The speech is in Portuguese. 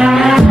Música